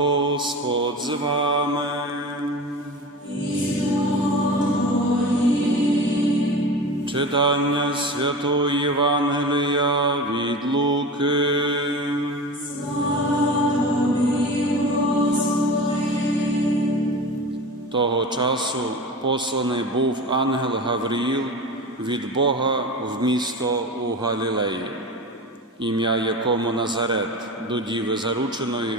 Господь з вами. Читання Святої Євангелія від Луки. Того часу посланий був ангел Гавріїл від Бога в місто у Галілеї, ім'я якому Назарет до діви зарученої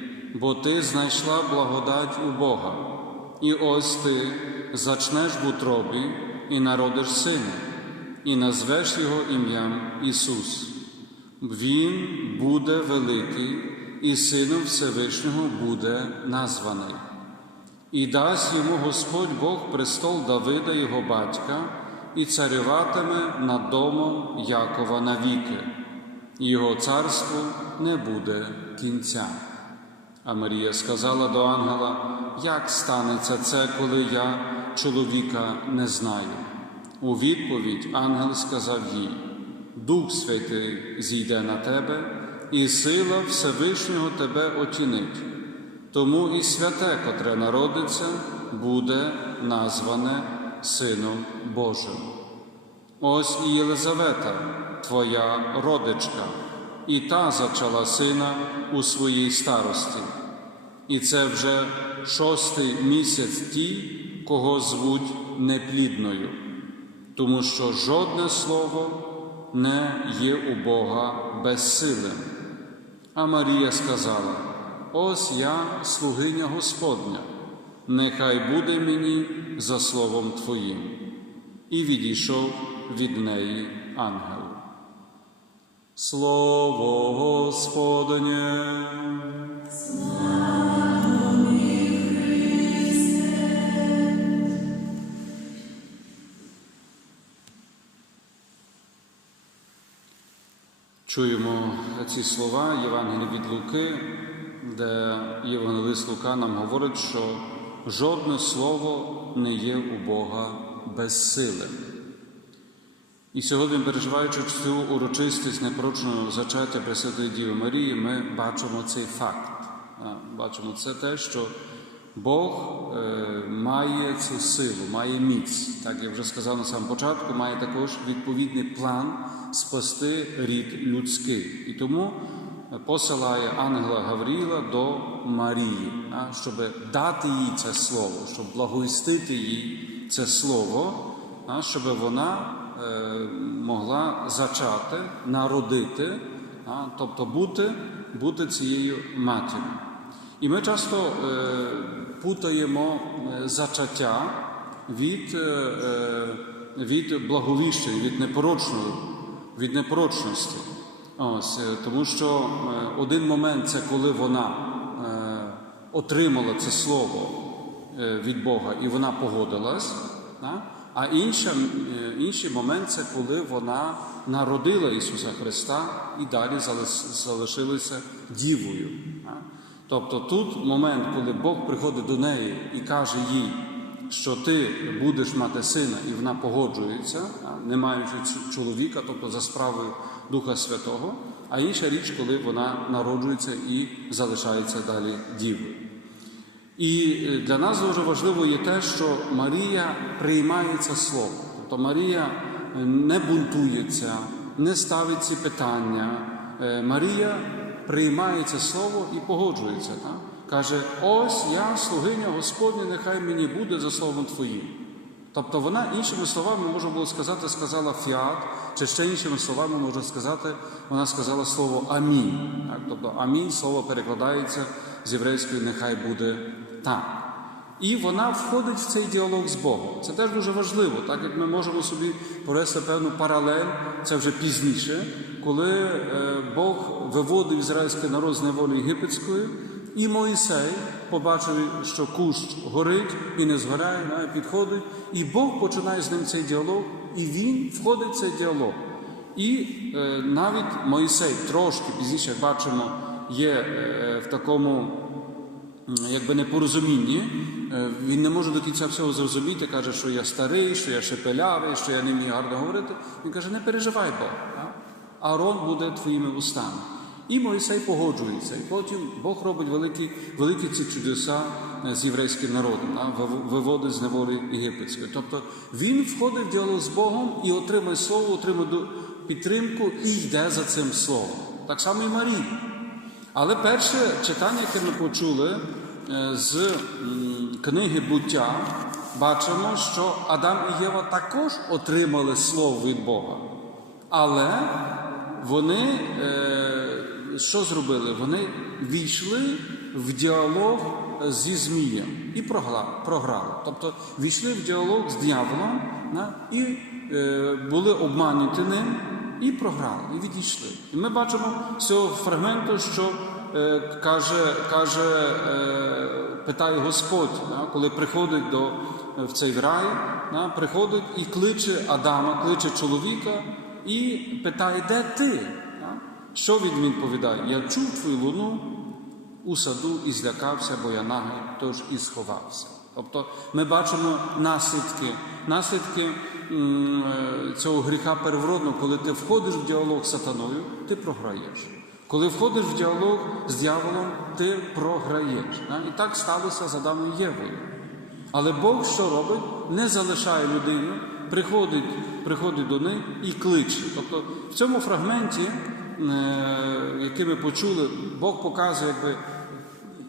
бо ти знайшла благодать у Бога, і ось ти зачнеш в утробі і народиш сина, і назвеш його ім'ям Ісус. Він буде великий, і сином Всевишнього буде названий. І дасть йому Господь Бог престол Давида, його батька, і царюватиме над домом Якова навіки, його царству не буде кінця. А Марія сказала до ангела, як станеться це, коли я чоловіка не знаю. У відповідь ангел сказав їй: Дух Святий зійде на тебе, і сила Всевишнього тебе отінить. Тому і святе, котре народиться, буде назване Сином Божим. Ось і Єлизавета, твоя родичка, і та зачала сина у своїй старості. І це вже шостий місяць ті, кого звуть неплідною, тому що жодне слово не є у Бога безсилим. А Марія сказала: Ось я, слугиня Господня, нехай буде мені за словом Твоїм. І відійшов від неї ангел. Слово Господнє. Чуємо ці слова Євангелія від Луки, де Євангелист Лука нам говорить, що жодне слово не є у Бога безсилим. І сьогодні, переживаючи цю урочистість непорочного зачаття Пресвятої Діви Марії, ми бачимо цей факт. Бачимо це те, що Бог е, має цю силу, має міць, так як вже сказав на самому початку, має також відповідний план спасти рід людський. І тому посилає ангела Гавріла до Марії, щоб дати їй це слово, щоб благовістити їй це слово, щоб вона е, могла зачати, народити, тобто бути, бути цією матір'ю. І ми часто е, путаємо зачаття від е, від благовіщень, від непорочної, від непорочності. Ось, Тому що один момент це коли вона е, отримала це слово від Бога і вона погодилась, а інша, інший момент це коли вона народила Ісуса Христа і далі залишилася дівою. Тобто тут момент, коли Бог приходить до неї і каже їй, що ти будеш мати сина, і вона погоджується, не маючи чоловіка, тобто за справою Духа Святого, а інша річ, коли вона народжується і залишається далі дівою. І для нас дуже важливо є те, що Марія приймає це слово. Тобто Марія не бунтується, не ставить ці питання. Марія приймає це слово і погоджується. Так? Каже: ось я, слугиня Господня, нехай мені буде за словом Твоїм. Тобто вона іншими словами можна було сказати, сказала фіат, чи ще іншими словами можна сказати, вона сказала слово амінь. Так? Тобто амінь слово перекладається з єврейської нехай буде так. І вона входить в цей діалог з Богом. Це теж дуже важливо, так як ми можемо собі провести певну паралель, це вже пізніше, коли Бог виводив ізраїльський народ з неволі єгипетської, і Моїсей побачив, що кущ горить і не згоряє, да, підходить, і Бог починає з ним цей діалог, і він входить в цей діалог. І е, навіть Моїсей трошки пізніше, як бачимо, є е, в такому якби непорозумінні. Е, Він не може до кінця всього зрозуміти, каже, що я старий, що я шепелявий, що я не вмію гарно говорити. Він каже, не переживай Бог. Арон буде твоїми вустами. І Мойсей погоджується. І потім Бог робить великі, великі ці чудеса е, з єврейським народом, да? виводить з неволі єгипетської. Тобто він входить в діалог з Богом і отримує слово, отримує підтримку і йде за цим словом. Так само і Марія. Але перше читання, яке ми почули е, з книги буття, бачимо, що Адам і Єва також отримали слово від Бога. Але вони е, що зробили? Вони війшли в діалог зі Змієм і програли. Тобто війшли в діалог з дияволом да, і е, були обмануті ним і програли, і відійшли. І ми бачимо з цього фрагменту, що е, каже, каже е, питає Господь, да, коли приходить до, е, в цей рай, да, приходить і кличе Адама, кличе чоловіка і питає, де ти? Да? Що він відповідає? Я чув твою луну у саду і злякався, бо я нагий, тож і сховався. Тобто ми бачимо наслідки, наслідки е, цього гріха переворотного, коли ти входиш в діалог з сатаною, ти програєш. Коли входиш в діалог з дьяволом, ти програєш. І так сталося з Адамом Євою. Але Бог що робить? Не залишає людину, приходить, приходить до них і кличе. Тобто в цьому фрагменті, е, який ми почули, Бог показує якби,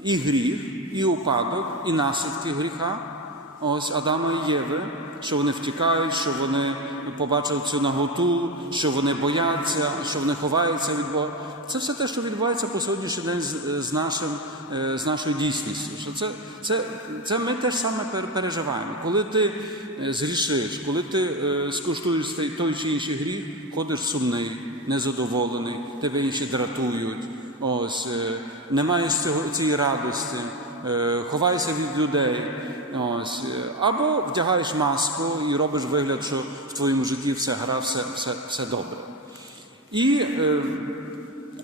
і гріх, і упадок, і наслідки гріха. Ось Адама і Єви, що вони втікають, що вони побачили цю наготу, що вони бояться, що вони ховаються від Бога. Це все те, що відбувається по сьогоднішній день з, нашим, е, з нашою дійсністю. Що це, це, це ми теж саме пер- переживаємо. Коли ти е, згрішиш, коли ти е, скуштуєш той- чи інший гріх, ходиш сумний, незадоволений, тебе інші дратують. Ось е, немає з цього цієї радості, ховаєшся від людей. Ось або вдягаєш маску і робиш вигляд, що в твоєму житті все гра, все, все, все добре. І, е,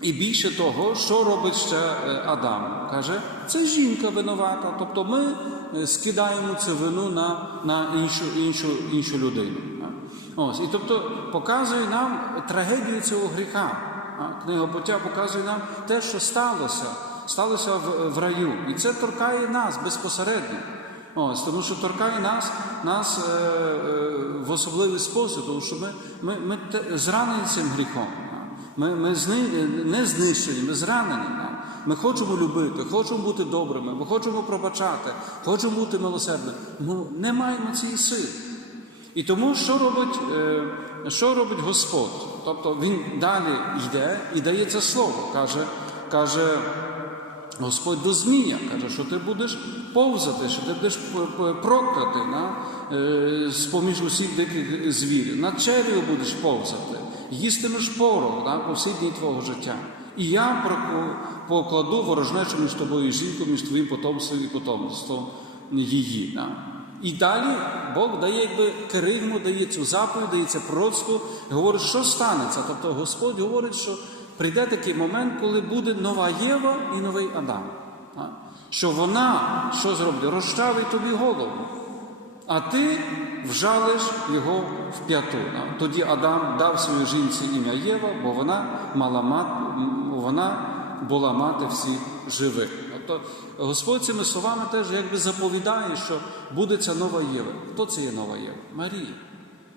і більше того, що робить ще е, Адам? Каже, це жінка винувата. Тобто ми е, скидаємо цю вину на, на іншу, іншу, іншу людину. Ось, і тобто показує нам трагедію цього гріха. Книга буття показує нам те, що сталося, сталося в, в раю. І це торкає нас безпосередньо. Ось, тому що торкає нас, нас е, е, в особливий спосіб, тому що ми, ми, ми зранені цим гріхом. Ми, ми зни, не знищені, ми зранені. Ми хочемо любити, хочемо бути добрими, ми хочемо пробачати, хочемо бути милосердними. Ну, не маємо цієї сили. І тому що робить, е, що робить Господь? Тобто Він далі йде і дає це слово. Каже, каже Господь до Змія, каже, що ти будеш повзати, що ти будеш проклятий на, е, з-поміж усіх диких звірів. Над черв'ю будеш повзати, їстимеш порох да, по всі дні твого життя. І я покладу ворожнечу між тобою і жінкою, між твоїм потомством і потомством її. Да. І далі Бог дає якби керигму, дає цю заповідь, дає це пророцтво, говорить, що станеться. Тобто Господь говорить, що прийде такий момент, коли буде нова Єва і новий Адам. Що вона що зробить? Розчавить тобі голову, а ти вжалиш його в п'яту. Тоді Адам дав своїй жінці ім'я Єва, бо вона мала мати, вона була мати всіх живих. Тобто Господь цими словами теж якби заповідає, що буде ця нова Єва. Хто це є нова Єва? Марія.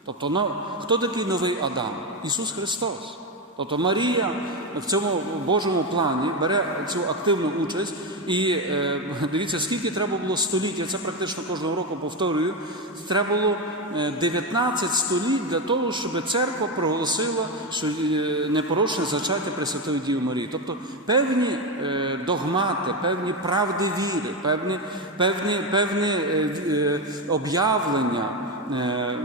Тобто, ну, хто такий новий Адам? Ісус Христос. Тобто Марія в цьому Божому плані бере цю активну участь, і е, дивіться, скільки треба було століть, я це практично кожного року повторюю. Треба було е, 19 століть для того, щоб церква проголосила, що е, непорочне зачаття Пресвятої Діви Марії. Тобто певні е, догмати, певні правди віри, певні, певні, певні е, е, об'явлення. е,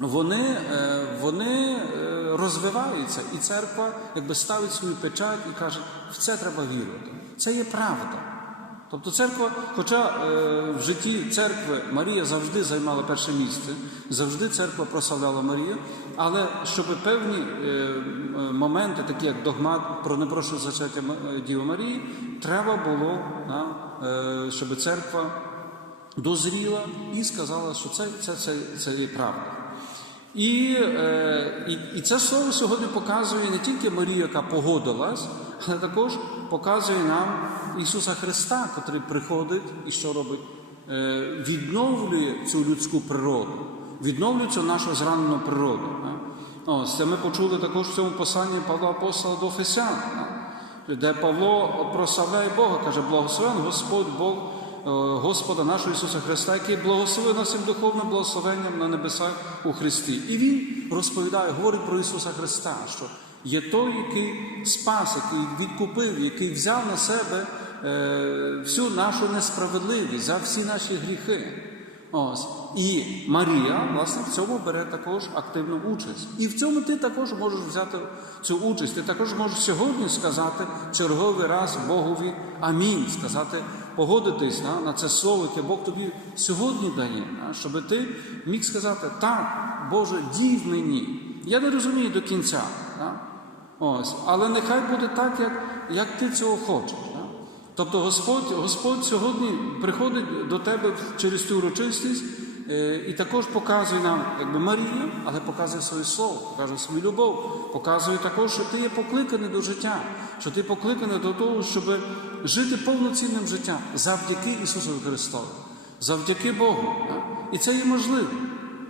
вони, е, вони е, розвиваються, і церква якби ставить свою печать і каже, в це треба вірити. Це є правда. Тобто церква, хоча е, в житті церкви Марія завжди займала перше місце, завжди церква прославляла Марію, але щоб певні е, моменти, такі як догмат про непрошене зачаття е, Діви Марії, треба було, да, е, щоб церква дозріла і сказала, що це, це, це, це є правда. І, е, і, і це слово сьогодні показує не тільки Марію, яка погодилась, але також показує нам Ісуса Христа, який приходить і що робить? Е, відновлює цю людську природу, відновлює цю нашу зранену природу. Ось це ми почули також в цьому посланні Павла Апостола до Ефесян, да, де Павло прославляє Бога, каже, благословен Господь Бог. Е, Господа нашого Ісуса Христа, який благословив нас всім духовним благословенням на небесах у Христі. І Він розповідає, говорить про Ісуса Христа, що є той, який спас, який відкупив, який взяв на себе е, всю нашу несправедливість за всі наші гріхи. Ось. І Марія, власне, в цьому бере також активну участь. І в цьому ти також можеш взяти цю участь. Ти також можеш сьогодні сказати черговий раз Богові Амінь, сказати, погодитись на, на це слово, яке Бог тобі сьогодні дає, на, щоб ти міг сказати, так, Боже, дій в мені. Я не розумію до кінця. На, Ось, але нехай буде так, як, як ти цього хочеш. На. Тобто Господь, Господь сьогодні приходить до тебе через цю урочистість і також показує нам, якби Марію, але показує своє слово, показує свою любов, показує також, що ти є покликаний до життя, що ти покликаний до того, щоб жити повноцінним життям завдяки Ісусу Христову, завдяки Богу. І це є можливо.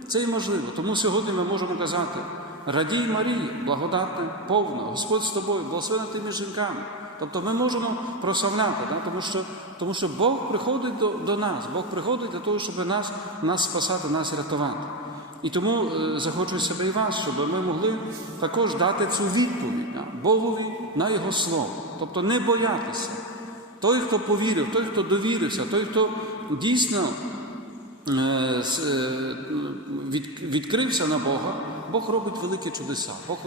Це є можливо. Тому сьогодні ми можемо казати: радій Марія, благодатна, повна, Господь з тобою, благословена ти між жінками. Тобто ми можемо прославляти, да? тому, що, тому що Бог приходить до, до нас, Бог приходить для того, щоб нас, нас спасати, нас рятувати. І тому е, захочу себе і вас, щоб ми могли також дати цю відповідь да? Богові на Його слово. Тобто не боятися. Той, хто повірив, той, хто довірився, той, хто дійсно е, е, від- відкрився на Бога, Бог робить великі чудеса, Бог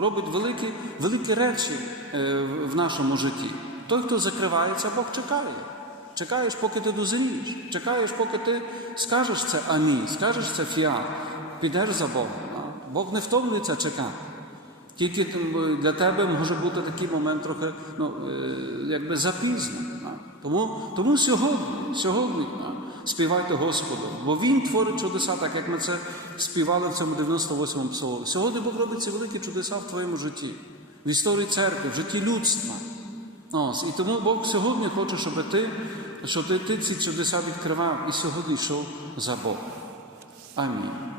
робить великі, великі речі е, в нашому житті. Той, хто закривається, Бог чекає. Чекаєш, поки ти дозрієш, чекаєш, поки ти скажеш це амінь, скажеш це фіат, підеш за Богом. Бог не втомлюється чекати. Тільки для тебе може бути такий момент трохи ну, е, якби запізно. Тому, тому сьогодні, сьогодні співайте Господу, бо Він творить чудеса, так як ми це співали в цьому 98-му псалмі. Сьогодні Бог робить ці великі чудеса в твоєму житті, в історії церкви, в житті людства. Ось, і тому Бог сьогодні хоче, щоб ти, щоб ти, ці чудеса відкривав і сьогодні йшов за Богом. Амінь.